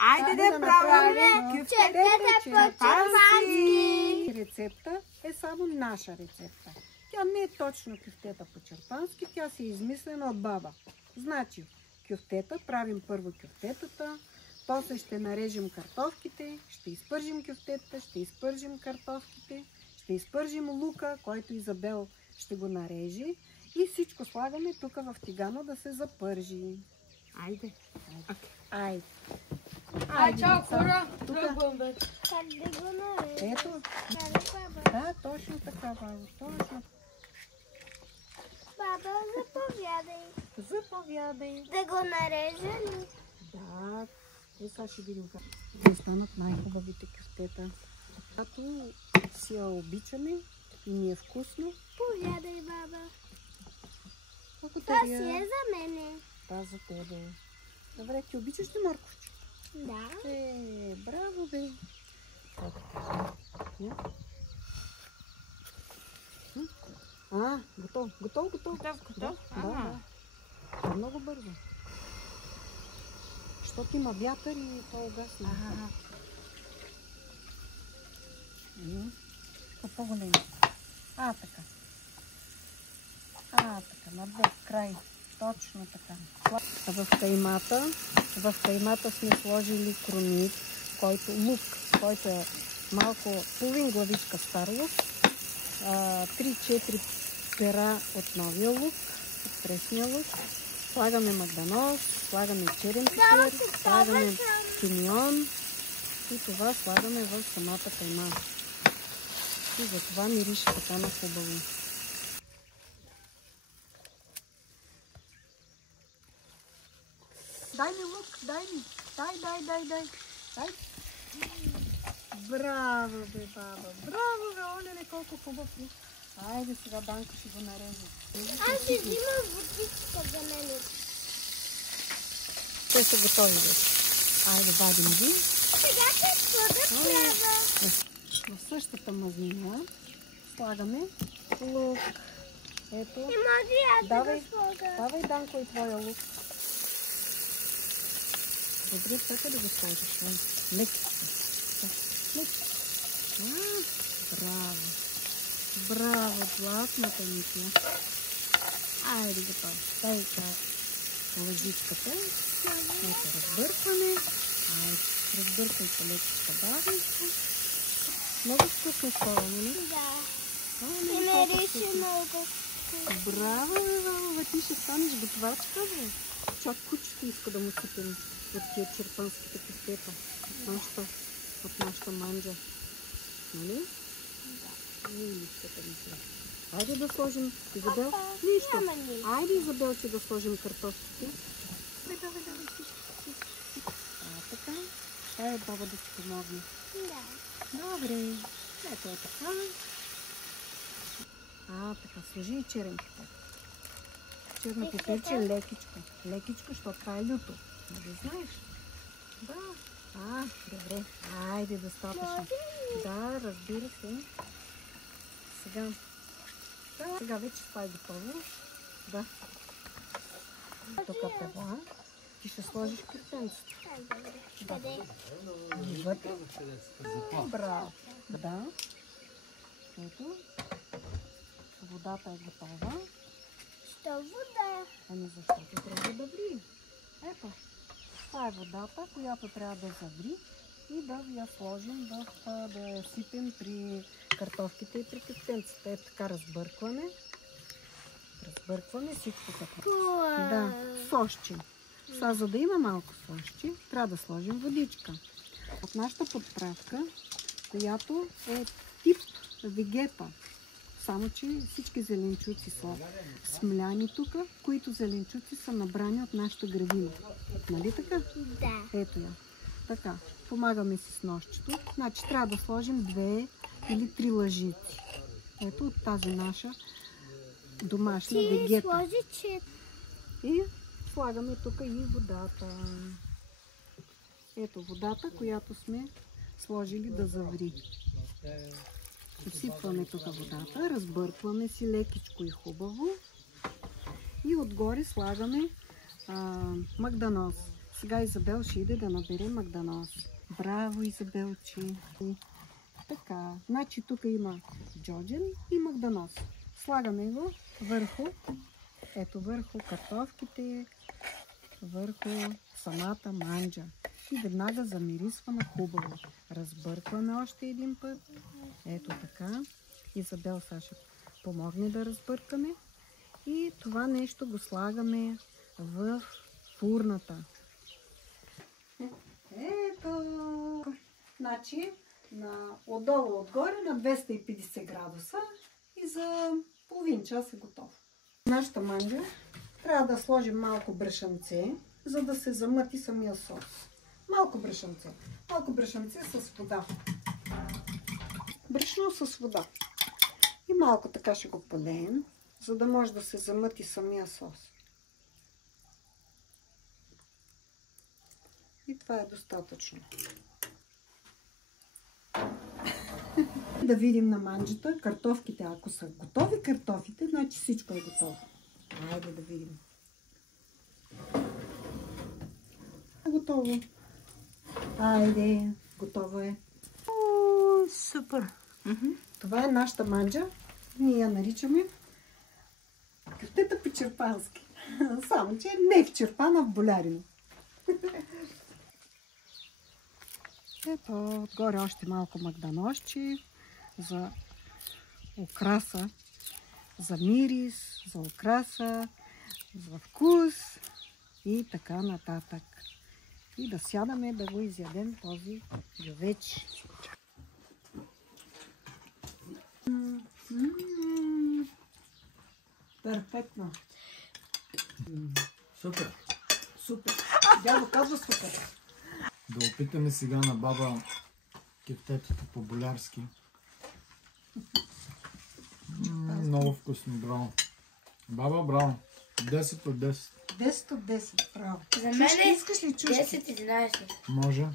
Айде да направим кюфтета по-черпански. Рецепта е само наша рецепта. Тя не е точно кюфтета по-черпански, тя си е измислена от баба. Значи, кюфтета, правим първо кюфтетата, после ще нарежем картофките, ще изпържим кюфтетата, ще изпържим картофките, ще изпържим лука, който Изабел ще го нарежи и всичко слагаме тук в тигано да се запържи. Айде. Айде. Чао, хора! Тук. Как да го нарежем? Ето. Да, точно така, баба. Точно. Баба, заповядай. Заповядай. Да го нарежа ли? Да. Сега ще видим как да станат най-хубавите кюфтета. Когато си я обичаме и ни е вкусно. Повядай, баба. Благодаря. Това си е за мене. Да, за тебе. Добре, ти обичаш ли морковче? Да. Браво, бе. Готов. Готов. Да. Много бързо. Защото има вятър и то угасне. По-големи. Така. Така, на две край. Точно така. В каймата сме сложили кронит, лук, който е малко половин главичка стар лук, 3-4 пера от новия лук, от пресния лук. Слагаме магданоз, слагаме черен пипер, слагаме тимион и това слагаме в самата кайма. И затова мирише така на хубаво. Дай ми лук, дай ми. Дай. Браво, бе, баба. Браво, бе, оле, колко хубав лук. Айде сега Данка ще го нарежа. Аз ще взимам водичка за мене. Те са готови вече. Айде, вадим ги. Сега какво да правя? В същата мазнина слагаме лук. Ето. Не може аз да го слага. Давай, Данко, и твоя лук. Добре, така да го сложиш. Лекичко. Браво, златната митля. Айде, готово. Дай лъжичката. Ето, разбъркваме. Айде, разбъркайте лекичка бавничко. Много вкусно става, нали? Да. И мирише много. Браво, ти ще станеш готвачка, бе. Чак кучето иска да му сипем от тия черпанските кюфтета. От нашата манджа. Нали? Да. Айде да сложим, Изабел. Нищо. Айде, Изабел, че да сложим картофите. Давай. Така. Дай баба да ти помогне. Да. Добре. Ето е така. Така, сложи и черен пипер. Черно пиперче лекичко. Лекичко, защото това е люто. Нали знаеш? Да. Добре. Айде, достатъчно. Да, разбира се. Сега вече това е готово. Да. Тук това. Ти ще сложиш кюфтенцето. Къде? Вътре. Браво. Да. Ето. Водата е готова. Що вода? Защото трябва да ври. Ето. Това е водата, която трябва да заври и да я сложим, да я сипем при картофките и при кюфтенците. Ето така разбъркваме. Всичко така. Да, сощи. Сега, за да има малко сощи, трябва да сложим водичка. От нашата подправка, която е тип вегета. Само че всички зеленчуци са смляни тук, които зеленчуци са набрани от нашата градина. Нали така? Да. Ето я. Така, помагаме си с нощчето. Значи трябва да сложим 2 или 3 лъжици. Ето от тази наша домашна вегета. И слагаме тук и водата. Ето водата, която сме сложили да заври. Посипваме тук водата, разбъркваме си лекичко и хубаво и отгоре слагаме магданоз. Сега Изабел ще иде да набере магданоз. Браво, Изабелчи! Така, значи тук има джоджен и магданоз. Слагаме го върху, ето върху картофките, върху самата манджа. И веднага замирисваме хубаво. Разбъркваме още един път. Ето така. Изабел сега ще помогне да разбъркаме. И това нещо го слагаме в фурната. Ето. Значи, отдолу отгоре на 250 градуса и за половин час е готов. Нашата манджа трябва да сложим малко брашънце, за да се замъти самия сос. Малко брашънце. Малко брашънце с вода. Брашно с вода. И малко така ще го полеем, за да може да се замъти самия сос. И това е достатъчно. Да видим на манджата картофките. Ако са готови картофите, значи всичко е готово. Хайде да видим. Готово. Айде, готово е. О, супер! Това е нашата манджа. Ние я наричаме кюфтета по-черпански. Само, че не е в черпана, в болярино. Ето, отгоре още малко магданосче за украса, за мирис, за украса, за вкус и така нататък. И да сядаме да го изядем този гювеч. Перфектно. Супер. Супер. Дядо казва супер. Да опитаме сега на баба кефтетата по-болярски. Много вкусно, браво. Баба, браво. 10 от 10. 10 от 10, право. За мен е Искаш ли чушки? 10-11. Може.